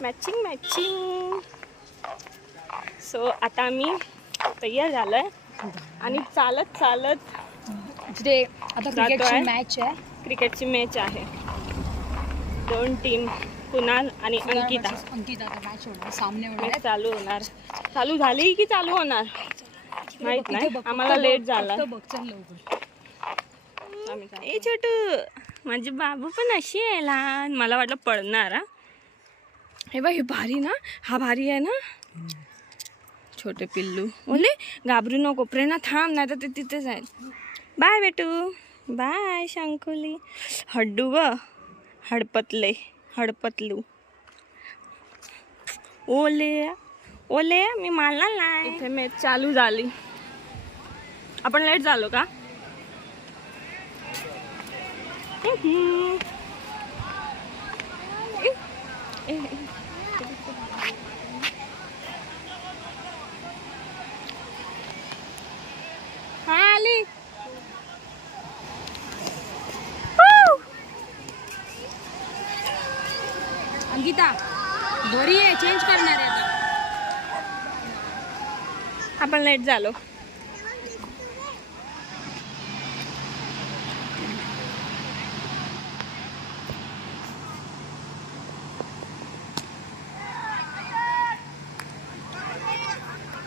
Matching matching so आता आम्ही तयार झालोय. आणि चालत चालत जिथे आता. क्रिकेटची मॅच आहे. क्रिकेटची मॅच आहे. दोन टीम कुणाल आणि अंकिता. अंकिता मॅच होणार सामने होणार चालू होणार. चालू झाली की चालू होणार. माहीत नाही. आम्हाला लेट झाला. ए छोटू माझी बाबू पण अशी आहे लहान. मला वाटलं पडणार हा. हे हे भारी ना। हा भारी आहे ना। छोटे पिल्लू। बोले घाबरू नको प्रेरणा थांब नाही तर ते तिथेच आहेत बाय बेटू। बाय शंकुली। हड्डू ग। हडपतले। हडपतलू। ओले। ओले मी मारला नाही। इथे मॅच चालू झाली. आपण लेट झालो का? हा आली अंकिता बरी आहे चेंज करणार आहे आता आपण लेट झालो.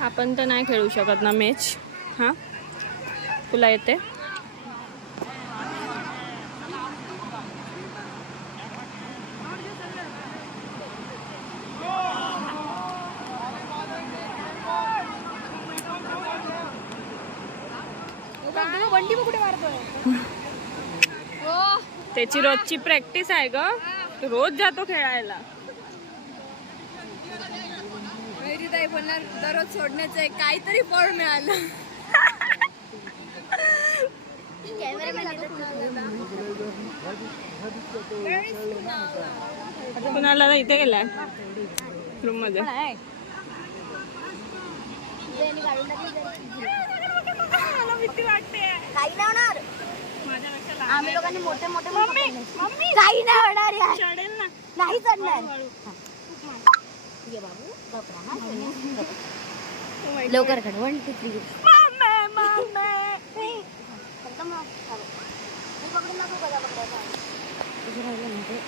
आपण तर नाही खेळू शकत ना मॅच हां? तुला येते? बंडी कुठे मारतोय? त्याची रोजची प्रॅक्टिस आहे ग. तो रोज जातो खेळायला. बोलणार दररोज सोडण्याचं एक काहीतरी फळ मिळालं. कुणाला इथे गेलाय. रूममध्ये. काही नाही होणार. माझ्यापेक्षा लहान आम्ही लोकांनी मोठे मोठे मम्मी मम्मी. काही नाही होणार यार. चढेल ना. नाही चढणार. ये बाबू. Oh my God. लवकर काढ one two three mummy, mummy.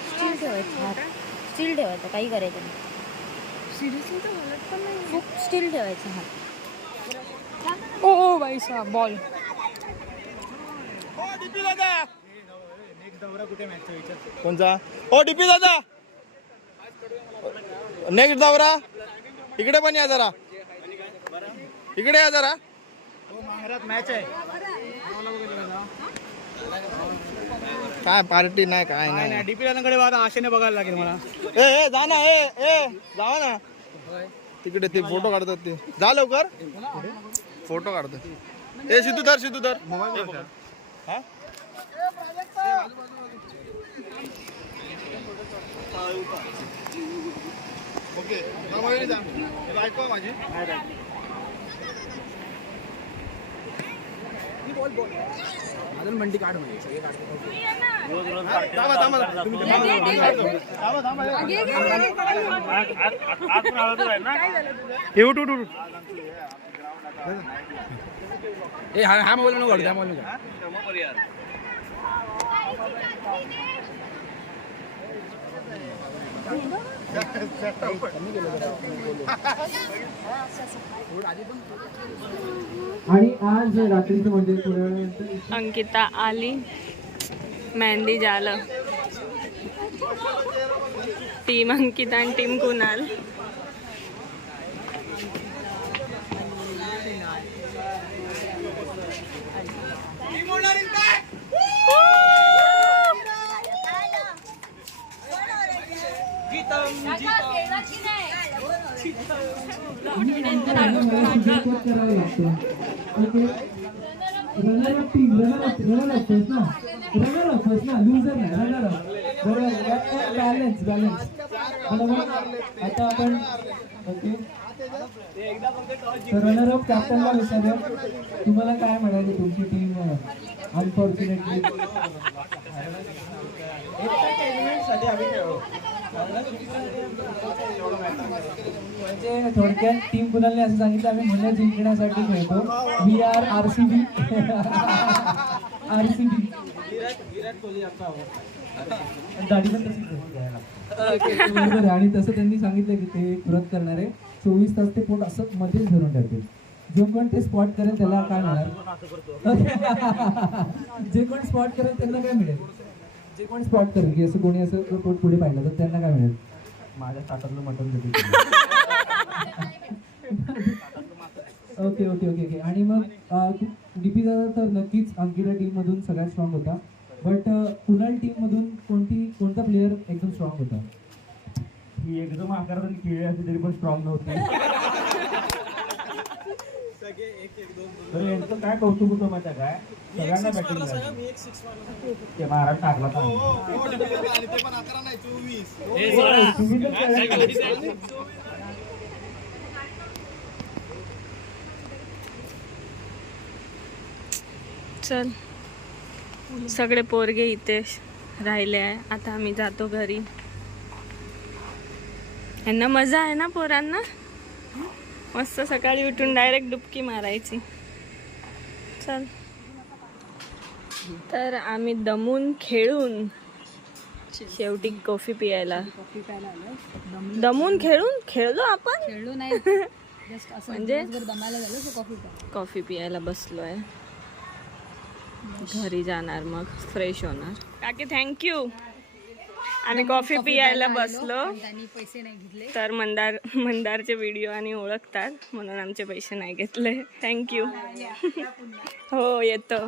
Still ठेवायचं हात. स्टील ठेवायचं. काही करायचं नाही. Seriously तर हलत पण नाही. खूप स्टील ठेवायचं हात. ओ बाई साहब बॉल कोणचा? ओ डीपी दादा. नेक्स्ट दौरा. इकडे पण या जरा. इकडे या जरा. मॅच आहे काय पार्टी नाही. काय नाही डीपी दादाकडे आशेने बघायला लागेल मला. ए ए जा ना ए ए जावा ना. तिकडे ते फोटो काढतात ते. जा लवकर. फोटो काढतात ए सिद्धू धर सिद्धू धर. हे. हा? ओके हे ऐकवा माझी. अजून बंडी काढ म्हणजे सगळे थांबा ए हा हा मोबाईल नको काढू त्या मोबाईल नको आणि आज रात्रीचं म्हणजे थोड्या वेळानंतर अंकिता आली मेहंदी झालं. टीम अंकिता आणि टीम कुणाल. करावं लागतं okay runner up team runner up runner up first ना रनर अप फर्स्ट ना लुझर नाही रनर अप बरोबर बॅलन्स बॅलन्स बरोबर आता आपण ओके रनर अप कॅप्टनला विचारूया तुम्हाला काय म्हणायचं तुमची टीम अनफॉर्च्युनेटली म्हणजे थोडक्यात टीम कुणालने असं सांगितलं आम्ही म्हणणं जिंकण्यासाठी खेळतो. We are R C B R C B दाढी पण आहे आणि तसं त्यांनी सांगितलं की ते व्रत करणार आहे. चोवीस तास ते पोट असं मध्येच धरून ठेवतील. जो कोण ते स्पॉट करेल त्याला काय मिळणार जे कोण स्पॉट करेल त्यांना काय मिळेल? जे कोण स्पॉट करेल की असं कोणी असं पोट पुढे पाहिलं तर त्यांना काय मिळेल? माझ्या ताटातलं मटण ओके ओके ओके ओके आणि मग डीपी दादा तर नक्कीच अंकिता टीम मधून सगळ्यात स्ट्रॉंग होता. बट कुणाल टीम मधून कोणती कोणता प्लेअर एकदम स्ट्रॉंग होता? ही एकदम आकारात खेळली असली तरी पण स्ट्रॉंग नव्हती. तर यांचं काय कौतुक होतं माहिती काय? सगळ्यांना बॅटिंग ते महाराज टाकला चल. सगळे पोरगे इथे राहिले आहे. आता आम्ही जातो घरी. यांना मजा आहे ना पोरांना? मस्त सकाळी उठून डायरेक्ट डुबकी मारायची. चल. तर आम्ही दमून खेळून शेवटी कॉफी पियायला. दमून खेळून खेळलो आपण? खेळलो नाही. जस्ट असं म्हणजे? दमायला झालं कॉफी प्या. कॉफी पियायला बसलोय. घरी जाणार मग. फ्रेश होणार. काकी थँक्यू आम्ही कॉफी पियायला बसलो. पैसे नाही घेतले. तर मंदार मंदारचे व्हिडिओ आणि ओळखतात म्हणून आमचे पैसे नाही घेतले. थँक्यू हो येतो.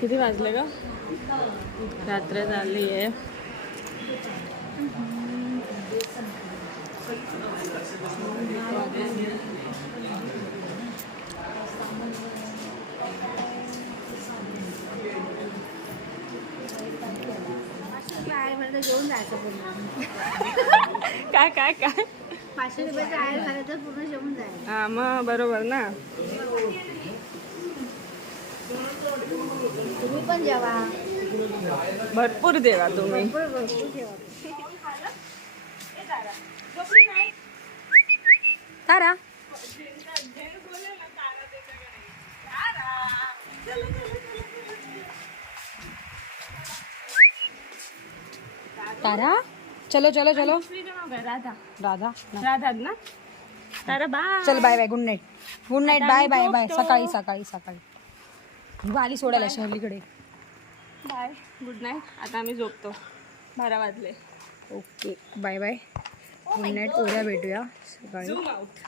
किती वाजले ग? रात्र झाली आहे जेवून जायचं पूर्ण. काय काय काय? पाचशे रुपयाचं आहे झालं तर पूर्ण जेवून जायचं. हा मग बरोबर ना? तुम्ही पण जेवा. भरपूर देवा तुम्ही. भरपूर भरपूर जेवा. तारा. तारा? चलो चलो चलो। राधा। राधा राधा ना। तारा बाय चल bye bye good night good night bye bye bye सकाळी सकाळी सकाळी. ही आली सोडायला शहरीकडे. बाय गुड नाईट आता आम्ही झोपतो. बारा वाजले. Okay bye bye good night उद्या भेटूया. सकाळी. आउट